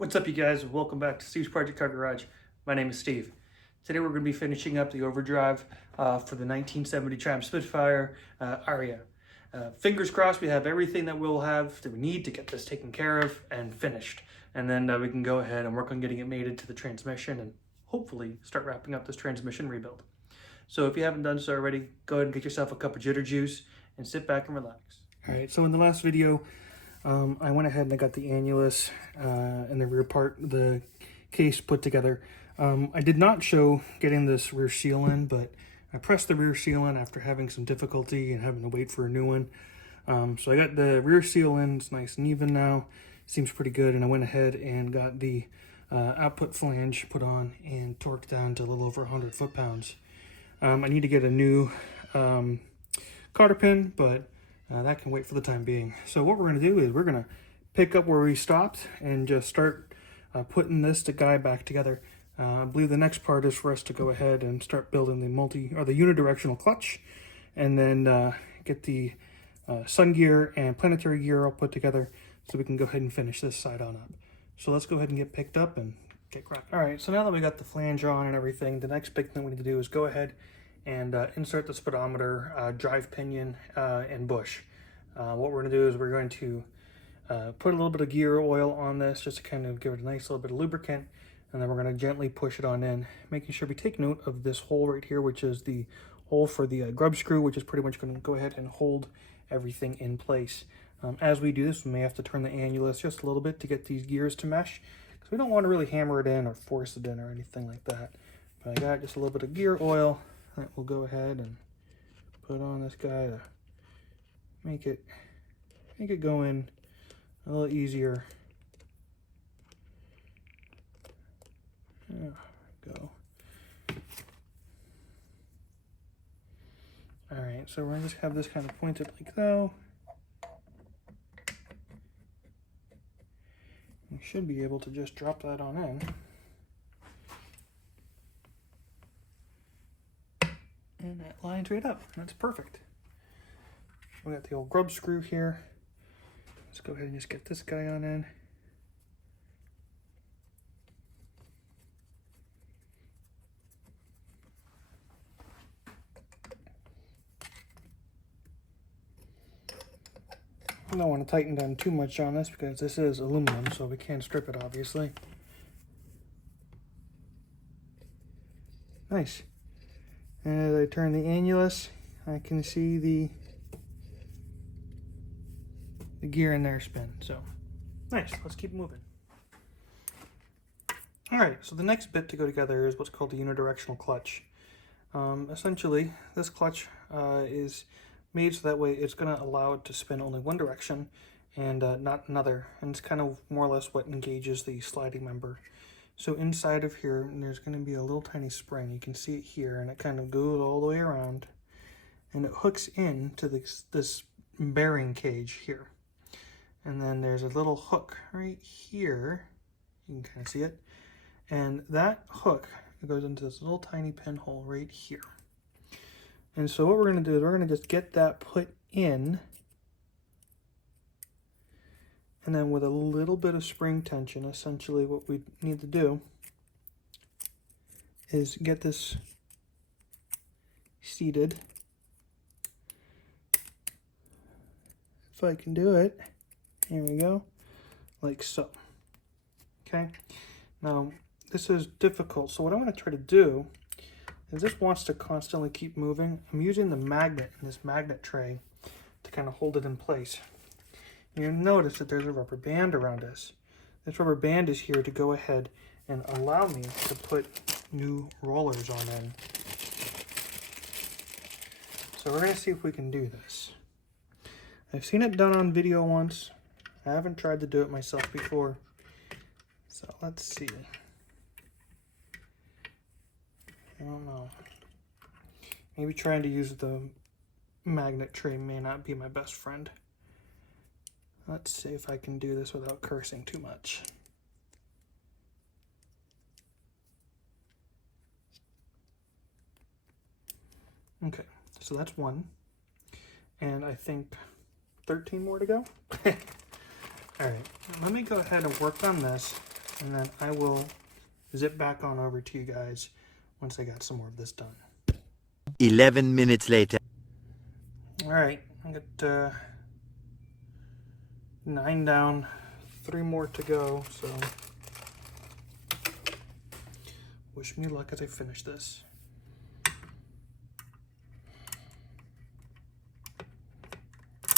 What's up, you guys? Welcome back to Steve's Project Car Garage. My name is Steve. Today we're going to be finishing up the Overdrive for the 1970 Triumph Spitfire Aria. Fingers crossed we have everything that we need to get this taken care of and finished. And then we can go ahead and work on getting it mated to the transmission and hopefully start wrapping up this transmission rebuild. So if you haven't done so already, go ahead and get yourself a cup of jitter juice and sit back and relax. All right, so in the last video, I went ahead and I got the annulus and the rear part, the case put together. I did not show getting this rear seal in, but I pressed the rear seal in after having some difficulty and having to wait for a new one. So I got the rear seal in, it's nice and even now, seems pretty good, and I went ahead and got the output flange put on and torqued down to a little over 100 foot-pounds. I need to get a new cotter pin, but that can wait for the time being. So what we're going to do is we're going to pick up where we stopped and just start putting this guy back together. I believe the next part is for us to go ahead and start building the unidirectional clutch, and then get the sun gear and planetary gear all put together so we can go ahead and finish this side on up. So let's go ahead and get picked up and get cracking. All right, so now that we got the flange on and everything, the next big thing we need to do is go ahead and insert the speedometer, drive pinion, and bush. What we're going to do is we're going to put a little bit of gear oil on this just to kind of give it a nice little bit of lubricant, and then we're going to gently push it on in, making sure we take note of this hole right here, which is the hole for the grub screw, which is pretty much going to go ahead and hold everything in place. As we do this, we may have to turn the annulus just a little bit to get these gears to mesh, because we don't want to really hammer it in or force it in or anything like that. But I got just a little bit of gear oil that we'll go ahead and put on this guy to make it go in a little easier. There we go. All right, so we're gonna just have this kind of pointed like so. We should be able to just drop that on in. And that lines right up. That's perfect. We got the old grub screw here. Let's go ahead and just get this guy on in. I don't want to tighten down too much on this because this is aluminum, so we can't strip it, obviously. Nice. And as I turn the annulus, I can see the gear in there spin. So nice. Let's keep moving. All right, so the next bit to go together is what's called the unidirectional clutch. Essentially, this clutch is made so that way it's going to allow it to spin only one direction and not another, and it's kind of more or less what engages the sliding member. So inside of here, there's going to be a little tiny spring. You can see it here, and it kind of goes all the way around, and it hooks into this bearing cage here. And then there's a little hook right here. You can kind of see it. And that hook goes into this little tiny pinhole right here. And so what we're going to do is we're going to just get that put in, and then with a little bit of spring tension, essentially what we need to do is get this seated. If I can do it, here we go, like so. Okay, now this is difficult, so what I'm going to try to do is this wants to constantly keep moving. I'm using the magnet in this magnet tray to kind of hold it in place. You'll notice that there's a rubber band around this. This rubber band is here to go ahead and allow me to put new rollers on in. So we're going to see if we can do this. I've seen it done on video once. I haven't tried to do it myself before. So let's see. I don't know. Maybe trying to use the magnet tray may not be my best friend. Let's see if I can do this without cursing too much. Okay, so that's one. And I think 13 more to go. All right, let me go ahead and work on this And then I will zip back on over to you guys once I got some more of this done. 11 minutes later. All right, I got 9 down, 3 more to go, so wish me luck as I finish this.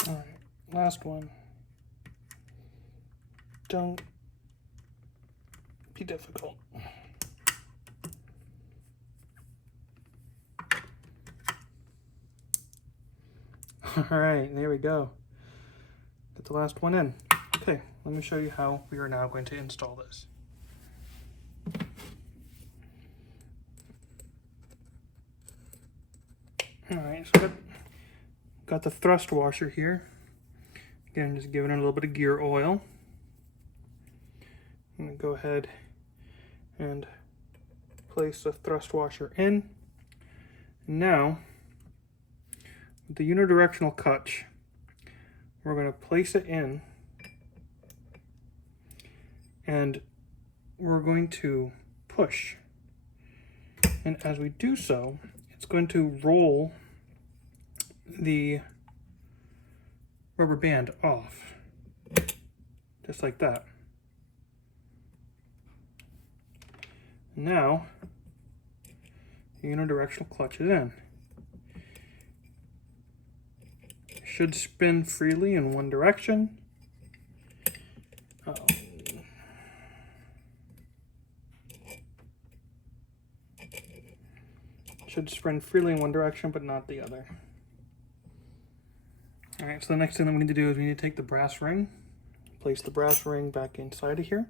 All right, last one. Don't be difficult. All right, there we go. Get the last one in. Okay, let me show you how we are now going to install this. All right, so got the thrust washer here. Again, just giving it a little bit of gear oil. I'm gonna go ahead and place the thrust washer in. Now, with the unidirectional clutch, we're going to place it in, and we're going to push. And as we do so, it's going to roll the rubber band off, just like that. Now, the unidirectional clutch is in. Should spin freely in one direction. Should spin freely in one direction, but not the other. All right, so the next thing that we need to do is we need to take the brass ring, place the brass ring back inside of here.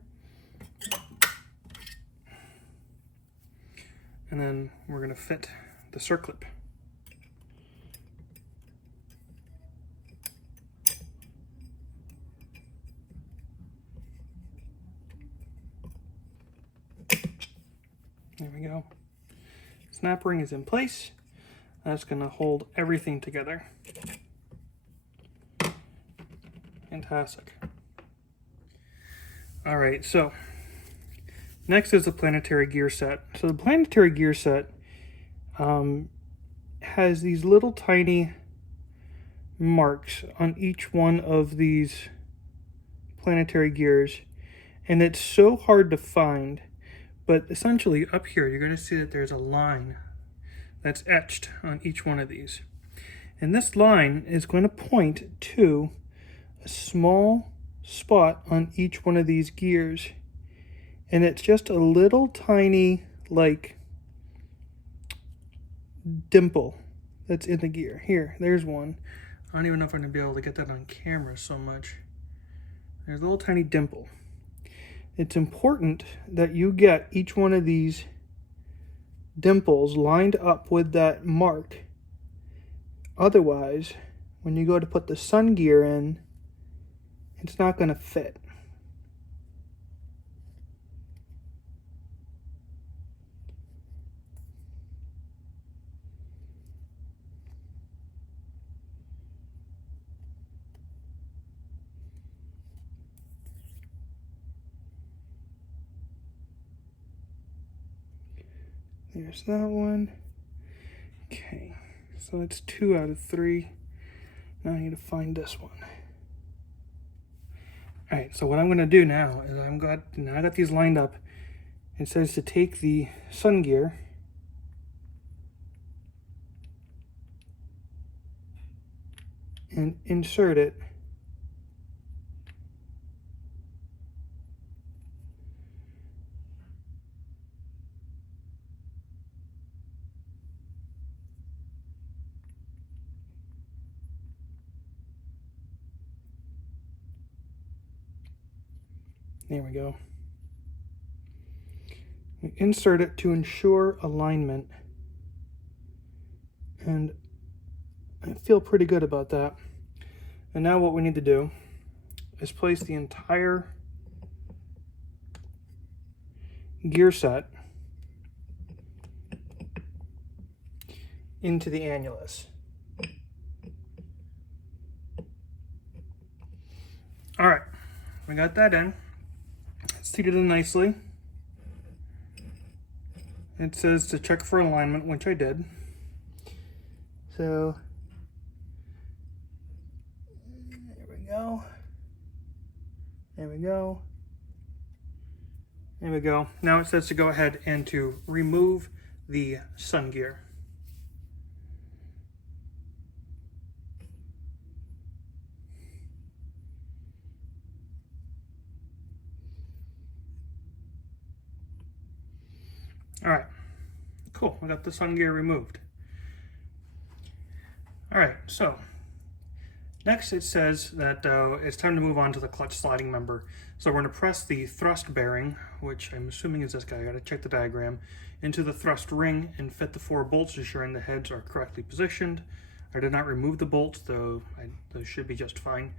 And then we're gonna fit the circlip. There we go. Snap ring is in place. That's gonna hold everything together. Fantastic. All right, so next is the planetary gear set. So the planetary gear set has these little tiny marks on each one of these planetary gears, and it's so hard to find. But essentially up here, you're going to see that there's a line that's etched on each one of these. And this line is going to point to a small spot on each one of these gears. And it's just a little tiny, like, dimple that's in the gear. Here, there's one. I don't even know if I'm going to be able to get that on camera so much. There's a little tiny dimple. It's important that you get each one of these dimples lined up with that mark. Otherwise, when you go to put the sun gear in, it's not going to fit. There's that one. Okay, so that's 2 out of 3. Now I need to find this one. All right, so what I'm going to do now is I got these lined up. It says to take the sun gear and insert it There we go. We insert it to ensure alignment, and I feel pretty good about that. And now what we need to do is place the entire gear set into the annulus. All right, we got that in. Let's seated in nicely. It says to check for alignment, which I did. So, there we go. There we go. There we go. Now it says to go ahead and to remove the sun gear. All right, cool. We got the sun gear removed. All right, so next it says that it's time to move on to the clutch sliding member. So we're going to press the thrust bearing, which I'm assuming is this guy. I got to check the diagram, into the thrust ring and fit the 4 bolts, ensuring the heads are correctly positioned. I did not remove the bolts, though those should be just fine.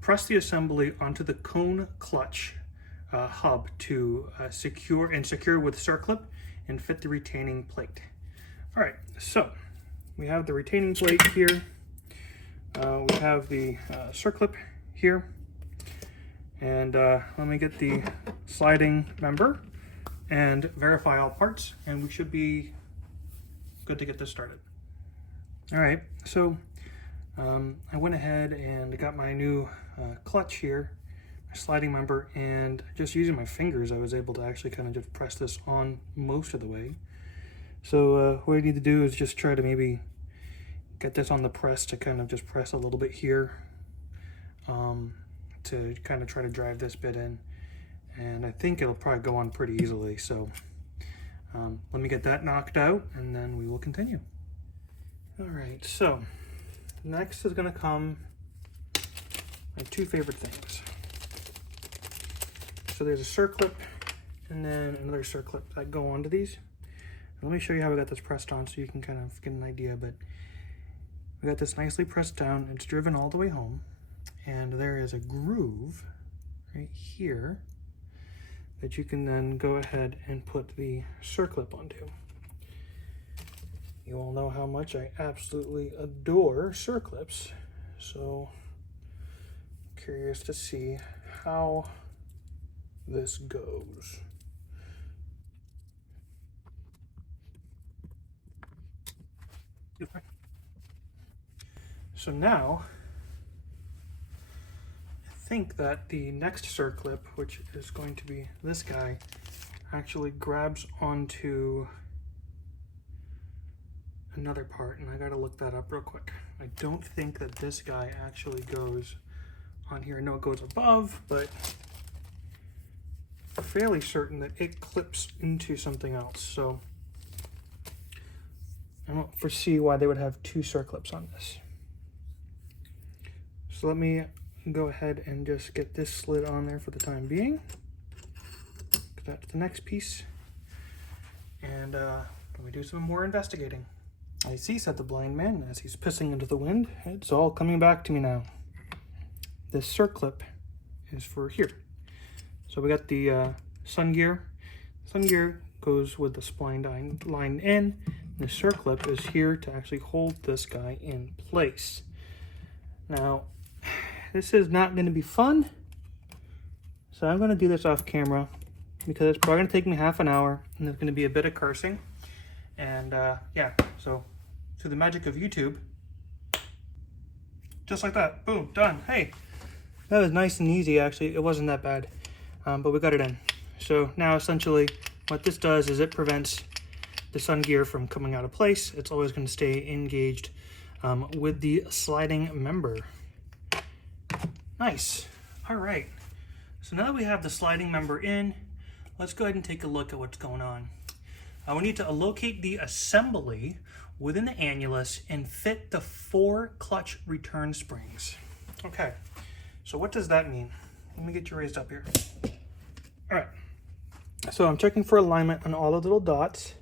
Press the assembly onto the cone clutch hub to secure with circlip and fit the retaining plate. All right, so we have the retaining plate here. We have the circlip here, and let me get the sliding member and verify all parts, and we should be good to get this started. All right, so I went ahead and got my new clutch here, sliding member, and just using my fingers I was able to actually kind of just press this on most of the way. So what I need to do is just try to maybe get this on the press to kind of just press a little bit here to kind of try to drive this bit in, and I think it'll probably go on pretty easily. So let me get that knocked out and then we will continue. All right, so next is going to come my 2 favorite things. So there's a circlip and then another circlip that go onto these. Let me show you how we got this pressed on so you can kind of get an idea. But we got this nicely pressed down. It's driven all the way home, and there is a groove right here that you can then go ahead and put the circlip onto. You all know how much I absolutely adore circlips, so I'm curious to see how this goes. So now I think that the next circlip, which is going to be this guy, actually grabs onto another part, and I gotta look that up real quick. I don't think that this guy actually goes on here. I know it goes above, but I'm fairly certain that it clips into something else. So I don't foresee why they would have 2 circlips on this. So let me go ahead and just get this slid on there for the time being. That's the next piece. And let me do some more investigating. I see, said the blind man as he's pissing into the wind. It's all coming back to me now. This circlip is for here. So we got the sun gear. Sun gear goes with the spline line in. The circlip is here to actually hold this guy in place. Now, this is not going to be fun, so I'm going to do this off camera because it's probably going to take me half an hour, and there's going to be a bit of cursing. And yeah, so through the magic of YouTube, just like that, boom, done. Hey, that was nice and easy. Actually, it wasn't that bad, but we got it in. So now essentially what this does is it prevents the sun gear from coming out of place. It's always going to stay engaged with the sliding member. Nice. All right, so now that we have the sliding member in, let's go ahead and take a look at what's going on. We need to locate the assembly within the annulus and fit the 4 clutch return springs. Okay, so what does that mean? Let me get you raised up here. All right, so I'm checking for alignment on all the little dots,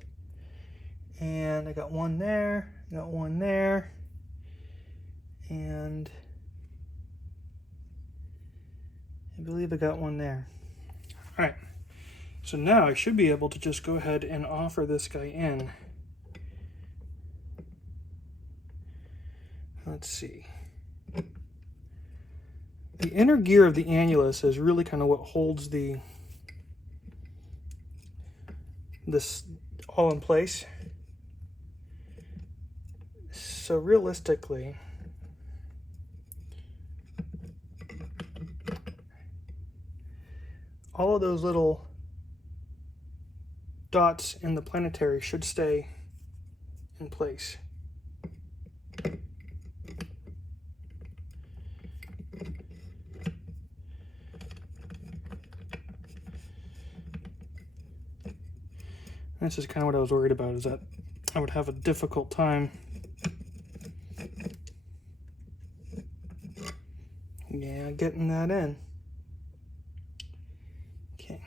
and I got one there, got one there, and I believe I got one there. All right, so now I should be able to just go ahead and offer this guy in. Let's see. The inner gear of the annulus is really kind of what holds this all in place. So realistically, all of those little dots in the planetary should stay in place. This is kind of what I was worried about, is that I would have a difficult time getting that in. Okay.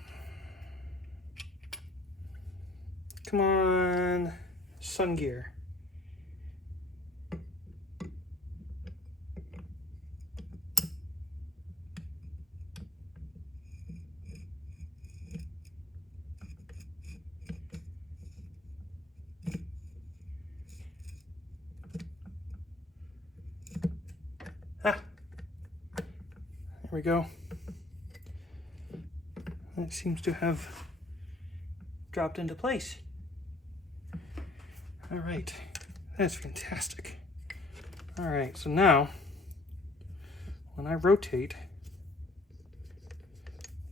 Come on, sun gear. There we go. That seems to have dropped into place. All right, that's fantastic. All right, so now when I rotate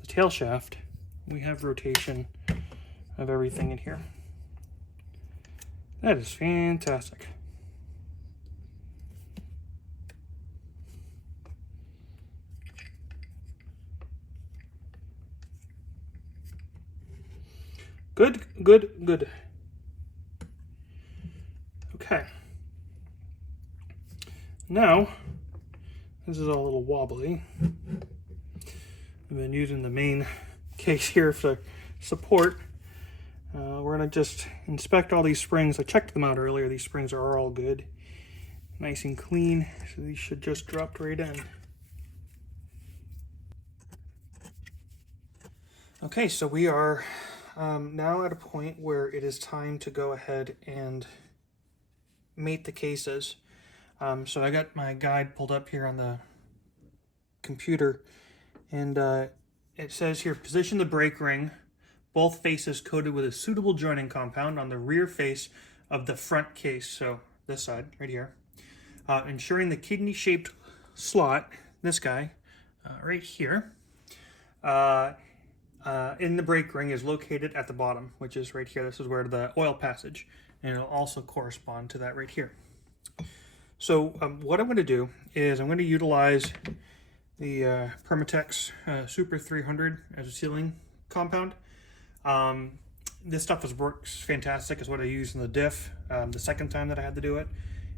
the tail shaft, we have rotation of everything in here. That is fantastic. Good, good, good. Okay. Now, this is all a little wobbly. I've been using the main case here for support. We're going to just inspect all these springs. I checked them out earlier. These springs are all good. Nice and clean. So these should just drop right in. Okay, so we are now at a point where it is time to go ahead and mate the cases. So I got my guide pulled up here on the computer, and it says here, position the brake ring, both faces coated with a suitable joining compound on the rear face of the front case, so this side, right here, ensuring the kidney-shaped slot, this guy, right here, in the brake ring is located at the bottom, which is right here. This is where the oil passage, and it'll also correspond to that right here. So what I'm going to do is I'm going to utilize the Permatex Super 300 as a sealing compound. This stuff works fantastic. It's what I used in the diff the second time that I had to do it,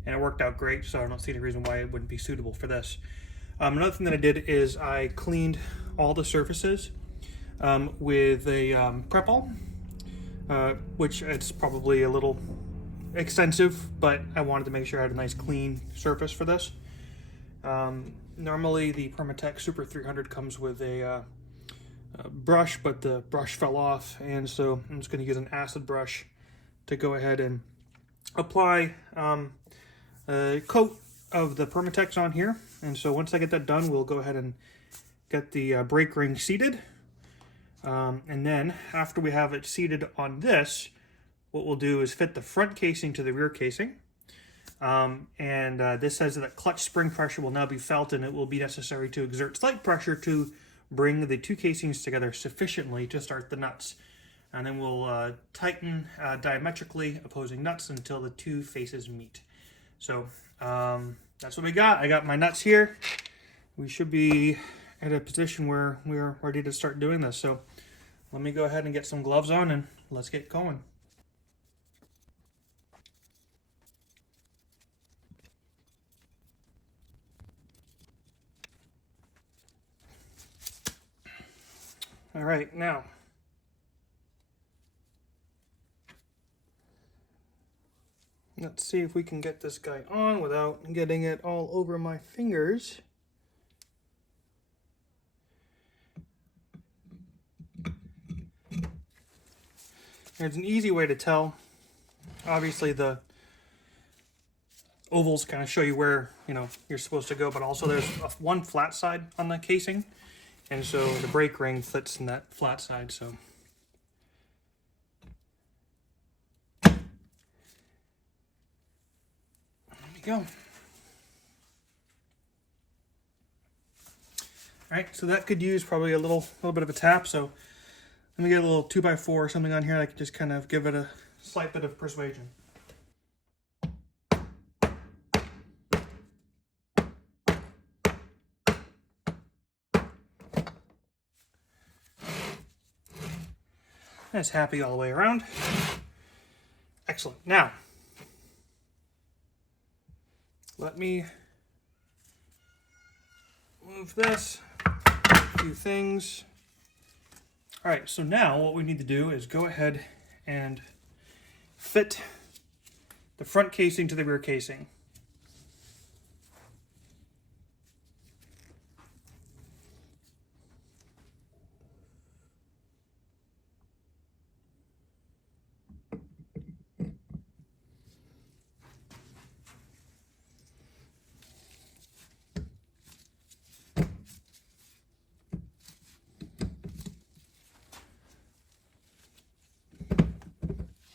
and it worked out great, so I don't see any reason why it wouldn't be suitable for this. Another thing that I did is I cleaned all the surfaces with a Prepol, which it's probably a little extensive, but I wanted to make sure I had a nice clean surface for this. Normally the Permatex Super 300 comes with a brush, but the brush fell off, and so I'm just going to use an acid brush to go ahead and apply a coat of the Permatex on here. And so once I get that done, we'll go ahead and get the brake ring seated. And then after we have it seated on this, what we'll do is fit the front casing to the rear casing. This says that clutch spring pressure will now be felt, and it will be necessary to exert slight pressure to bring the two casings together sufficiently to start the nuts. And then we'll tighten diametrically opposing nuts until the two faces meet. So that's what we got. I got my nuts here. We should be at a position where we're ready to start doing this. So let me go ahead and get some gloves on, and let's get going. All right, now let's see if we can get this guy on without getting it all over my fingers. There's an easy way to tell. Obviously the ovals kind of show you where, you know, you're supposed to go, but also there's one flat side on the casing, and so the brake ring fits in that flat side. So there we go. All right, so that could use probably a little bit of a tap. So let me get a little 2x4 or something on here that can just kind of give it a slight bit of persuasion. That's happy all the way around. Excellent. Now, let me move this, a few things. All right, so now what we need to do is go ahead and fit the front casing to the rear casing.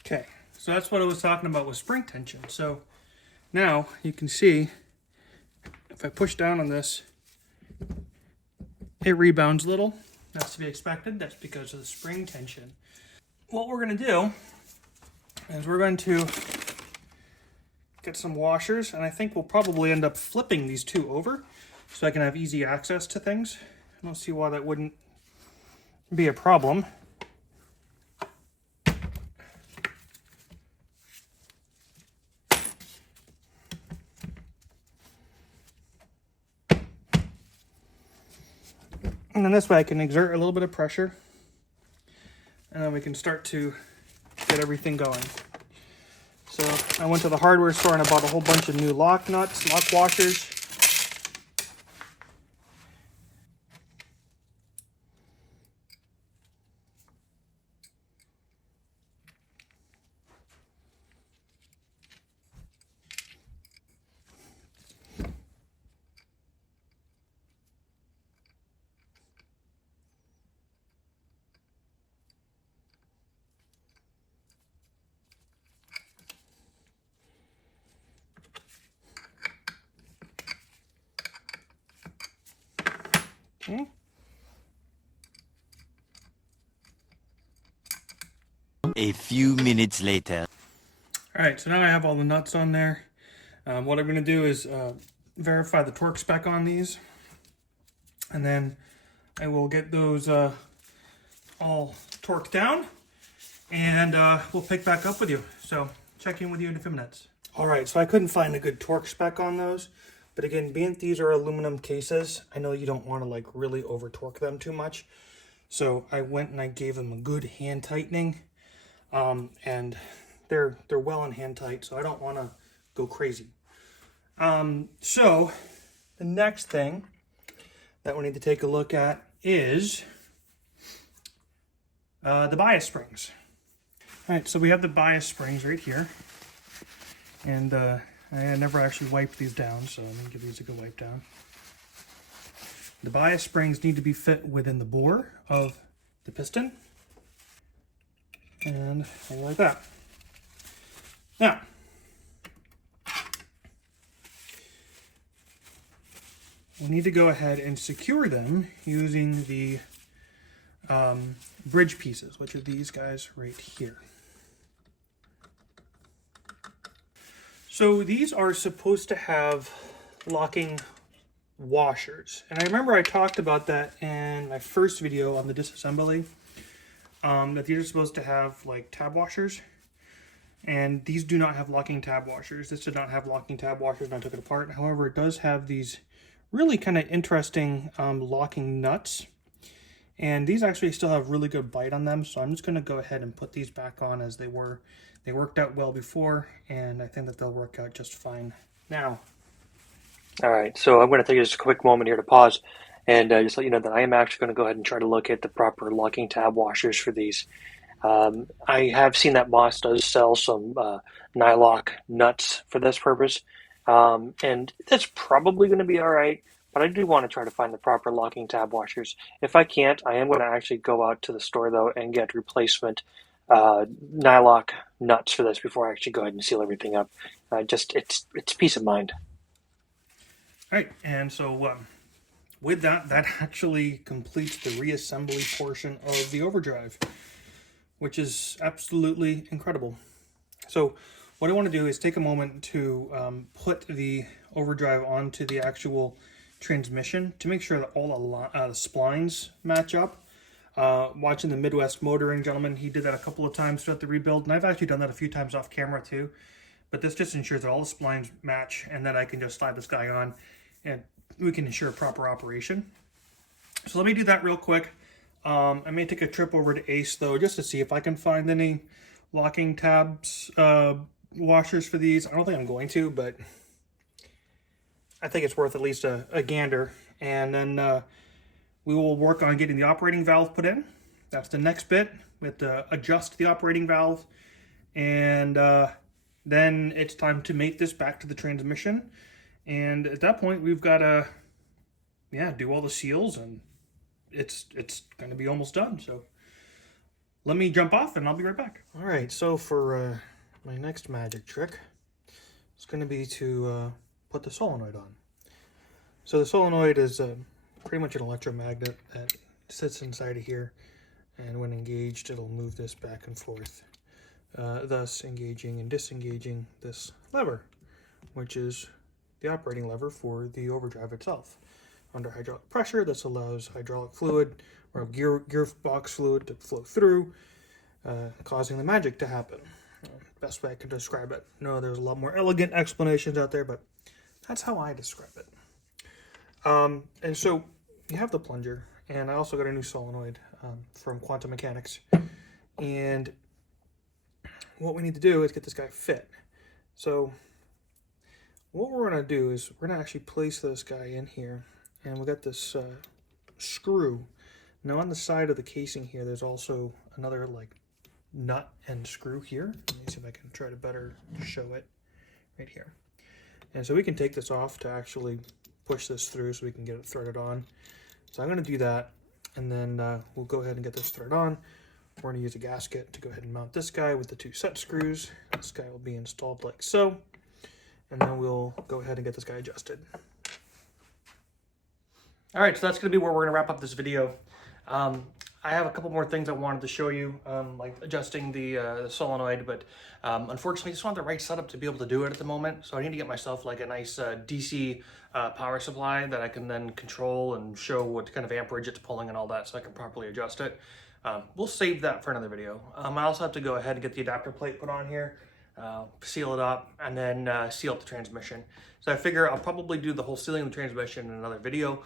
Okay, so that's what I was talking about with spring tension. So now you can see if I push down on this, it rebounds a little. That's to be expected. That's because of the spring tension. What we're going to do is we're going to get some washers, and I think we'll probably end up flipping these two over so I can have easy access to things. I don't see why that wouldn't be a problem. And then this way I can exert a little bit of pressure, and then we can start to get everything going. So I went to the hardware store and I bought a whole bunch of new lock nuts, lock washers. Okay. A few minutes later. All right, so now I have all the nuts on there. What I'm going to do is verify the torque spec on these, and then I will get those all torqued down, and we'll pick back up with you. So check in with you in a few minutes. All right, so I couldn't find a good torque spec on those, but again, being that these are aluminum cases, I know you don't want to like really over torque them too much. So I went and I gave them a good hand tightening, and they're well in hand tight, so I don't want to go crazy. So the next thing that we need to take a look at is the bias springs. All right, so we have the bias springs right here, and I never actually wiped these down, so I'm gonna give these a good wipe down. The bias springs need to be fit within the bore of the piston, and like that. Now, we need to go ahead and secure them using the bridge pieces, which are these guys right here. So these are supposed to have locking washers, and I remember I talked about that in my first video on the disassembly, that these are supposed to have like tab washers, and these do not have locking tab washers. This did not have locking tab washers when I took it apart. However, it does have these really kind of interesting locking nuts, and these actually still have really good bite on them, so I'm just going to go ahead and put these back on as they were. They worked out well before, and I think that they'll work out just fine now. All right, so I'm going to take just a quick moment here to pause and just let you know that I am actually going to go ahead and try to locate the proper locking tab washers for these. I have seen that Moss does sell some Nylock nuts for this purpose, And that's probably going to be all right. But I do want to try to find the proper locking tab washers. If I can't, I am going to actually go out to the store though and get replacement nylock nuts for this before I actually go ahead and seal everything up. Just it's peace of mind. All right, and so with that actually completes the reassembly portion of the Overdrive, which is absolutely incredible. So what I want to do is take a moment to put the Overdrive onto the actual transmission to make sure that all the splines match up. Watching the Midwest Motoring gentleman, he did that a couple of times throughout the rebuild, and I've actually done that a few times off camera too. But this just ensures that all the splines match, and then I can just slide this guy on, and we can ensure proper operation. So let me do that real quick. I may take a trip over to Ace though, just to see if I can find any locking tabs washers for these. I don't think I'm going to, but I think it's worth at least a gander. And then we will work on getting the operating valve put in. That's the next bit. We have to adjust the operating valve, and then it's time to mate this back to the transmission. And at that point, we've got to do all the seals, and it's going to be almost done. So let me jump off and I'll be right back. All right, so for my next magic trick, it's going to be to put the solenoid on. So the solenoid is pretty much an electromagnet that sits inside of here, and when engaged, it'll move this back and forth, thus engaging and disengaging this lever, which is the operating lever for the Overdrive itself. Under hydraulic pressure, this allows hydraulic fluid or gearbox fluid to flow through, causing the magic to happen. Best way I can describe it. No, there's a lot more elegant explanations out there, but that's how I describe it. And so you have the plunger, and I also got a new solenoid from Quantum Mechanics. And what we need to do is get this guy fit. So what we're going to do is we're going to actually place this guy in here, and we got this screw. Now on the side of the casing here, there's also another like nut and screw here. Let me see if I can try to better show it right here. And so we can take this off to actually push this through so we can get it threaded on. So I'm going to do that, and then we'll go ahead and get this thread on. We're going to use a gasket to go ahead and mount this guy with the two set screws. This guy will be installed like so, and then we'll go ahead and get this guy adjusted. All right, so that's going to be where we're going to wrap up this video. I have a couple more things I wanted to show you, like adjusting the solenoid, but unfortunately, I just want the right setup to be able to do it at the moment. So I need to get myself like a nice DC power supply that I can then control and show what kind of amperage it's pulling and all that, so I can properly adjust it. We'll save that for another video. I also have to go ahead and get the adapter plate put on here, seal it up, and then seal up the transmission. So I figure I'll probably do the whole sealing of the transmission in another video.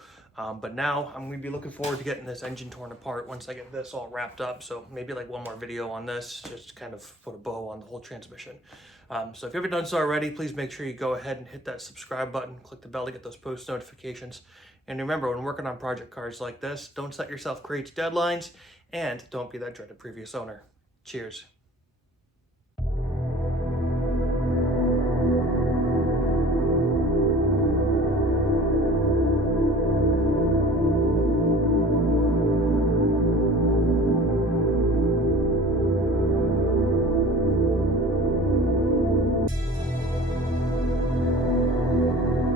But now I'm going to be looking forward to getting this engine torn apart once I get this all wrapped up. So maybe like one more video on this, just to kind of put a bow on the whole transmission. So if you haven't done so already, please make sure you go ahead and hit that subscribe button, click the bell to get those post notifications. And remember, when working on project cars like this, don't set yourself crazy deadlines, and don't be that dreaded previous owner. Cheers.